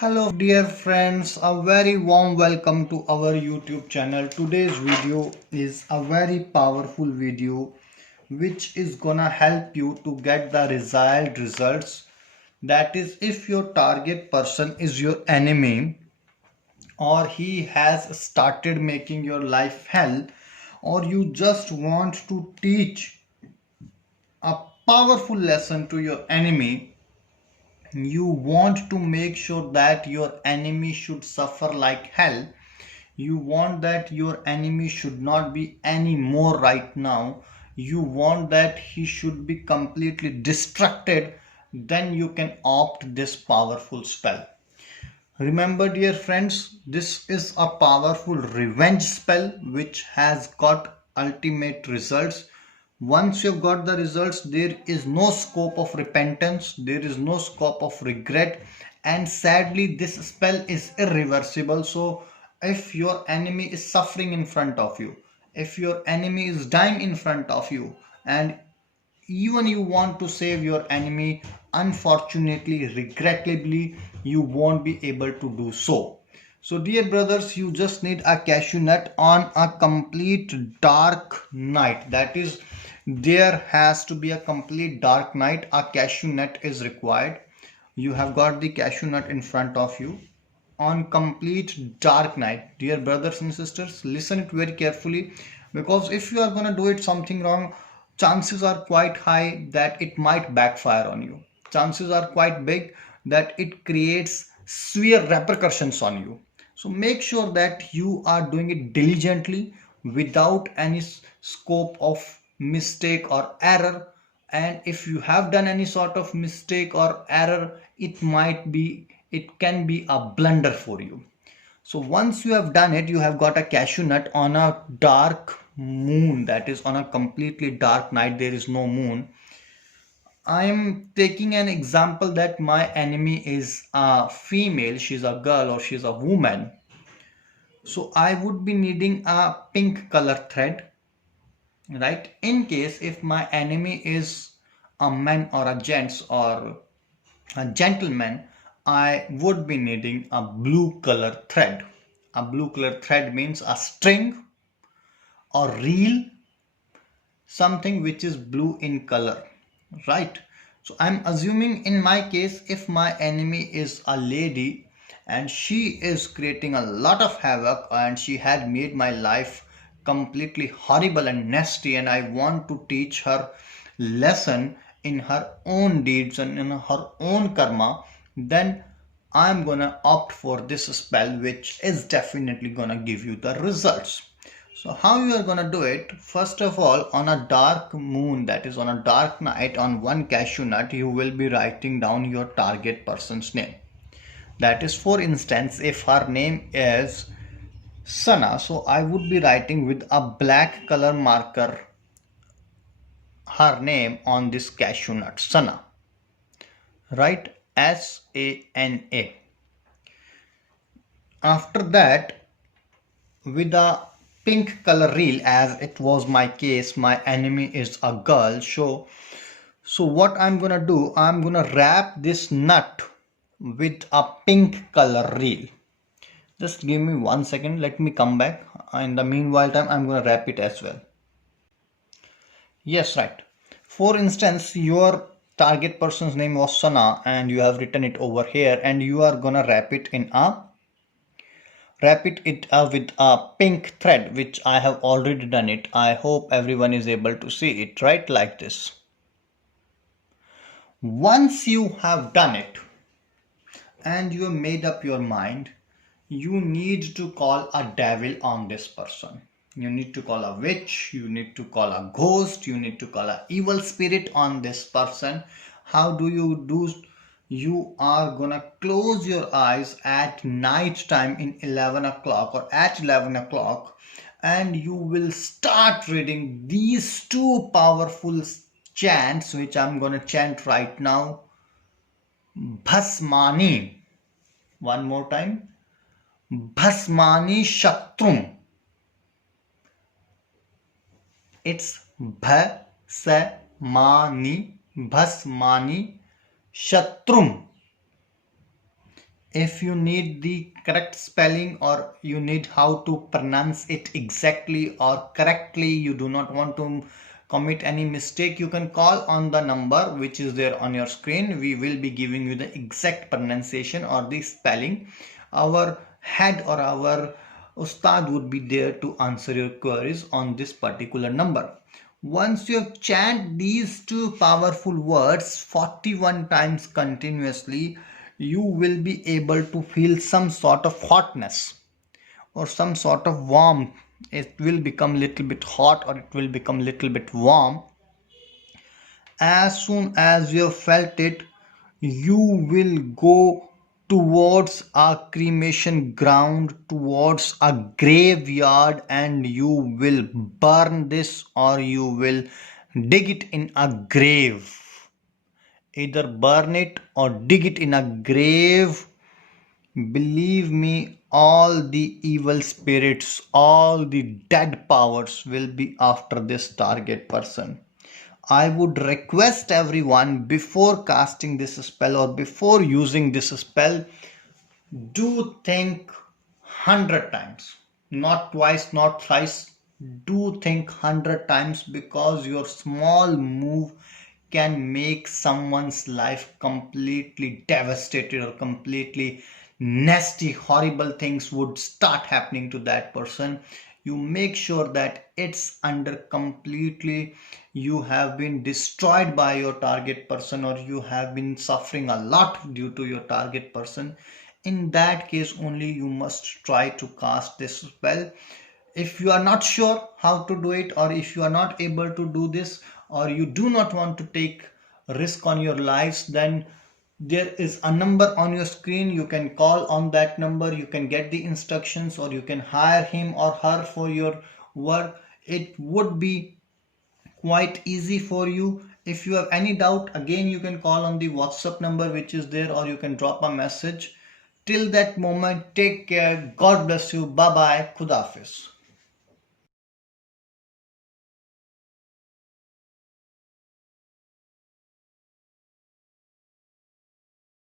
Hello dear friends, a very warm welcome to our YouTube channel. Today's video is a very powerful video which is gonna help you to get the desired results. That is, if your target person is your enemy or he has started making your life hell, or you just want to teach a powerful lesson to your enemy. You want to make sure that your enemy should suffer like hell. You want that your enemy should not be any more right now. You want that he should be completely distracted. Then you can opt this powerful spell. Remember, dear friends, this is a powerful revenge spell which has got ultimate results. Once you've got the results, there is no scope of repentance, there is no scope of regret, and sadly, this spell is irreversible. So, if your enemy is suffering in front of you, if your enemy is dying in front of you, and even you want to save your enemy, unfortunately, regrettably, you won't be able to do so. So dear brothers, you just need a cashew nut on a complete dark night. That is, there has to be a complete dark night. A cashew nut is required. You have got the cashew nut in front of you on complete dark night. Dear brothers and sisters, listen it very carefully, because if you are going to do it something wrong, chances are quite high that it might backfire on you. Chances are quite big that it creates severe repercussions on you. So make sure that you are doing it diligently without any scope of mistake or error. And if you have done any sort of mistake or error, it can be a blunder for you. So once you have done it, you have got a cashew nut on a dark moon, that is on a completely dark night, there is no moon. I am taking an example that my enemy is a female, she's a girl or she's a woman. So I would be needing a pink color thread, right? In case if my enemy is a man or a gents or a gentleman, I would be needing a blue color thread. A blue color thread means a string or reel, something which is blue in color, right? So I'm assuming in my case, if my enemy is a lady and she is creating a lot of havoc and she had made my life completely horrible and nasty, and I want to teach her lesson in her own deeds and in her own karma, then I'm gonna opt for this spell, which is definitely gonna give you the results. So how you are going to do it? First of all, on a dark moon, that is on a dark night, on one cashew nut, you will be writing down your target person's name. That is, for instance, if her name is Sana, so I would be writing with a black color marker her name on this cashew nut, Sana. Right? Sana. After that, with a pink color reel, as it was my case, my enemy is a girl. So what I'm gonna do, I'm gonna wrap this nut with a pink color reel. Just give me 1 second, let me come back. In the meanwhile time, I'm gonna wrap it as well. Yes, right. For instance, your target person's name was Sana and you have written it over here, and you are gonna wrap it with a pink thread, which I have already done it. I hope everyone is able to see it, right? Like this. Once you have done it and you have made up your mind, you need to call a devil on this person. You need to call a witch, you need to call a ghost, you need to call an evil spirit on this person. How do? You are gonna close your eyes at night time in 11 o'clock or at 11 o'clock, and you will start reading these two powerful chants, which I'm gonna chant right now. Bhasmani. One more time. Bhasmani Shaktrum. It's Bhasmani Shatrum. If you need the correct spelling or you need how to pronounce it exactly or correctly, you do not want to commit any mistake, you can call on the number which is there on your screen. We will be giving you the exact pronunciation or the spelling. Our head or our ustad would be there to answer your queries on this particular number. Once you have chant these two powerful words 41 times continuously, you will be able to feel some sort of hotness or some sort of warmth. It will become little bit hot or it will become little bit warm. As soon as you have felt it, you will go towards a cremation ground, towards a graveyard, and you will burn this or you will dig it in a grave. Either burn it or dig it in a grave. Believe me, all the evil spirits, all the dead powers will be after this target person. I would request everyone, before casting this spell or before using this spell, do think 100 times, not twice, not thrice. Do think 100 times, because your small move can make someone's life completely devastated or completely nasty, horrible things would start happening to that person. You make sure that it's under completely, you have been destroyed by your target person or you have been suffering a lot due to your target person. In that case only you must try to cast this spell. If you are not sure how to do it, or if you are not able to do this, or you do not want to take risk on your lives, then there is a number on your screen. You can call on that number, you can get the instructions, or you can hire him or her for your work. It would be quite easy for you. If you have any doubt, again you can call on the WhatsApp number which is there, or you can drop a message. Till that moment, take care, God bless you, bye bye, Khuda Hafiz.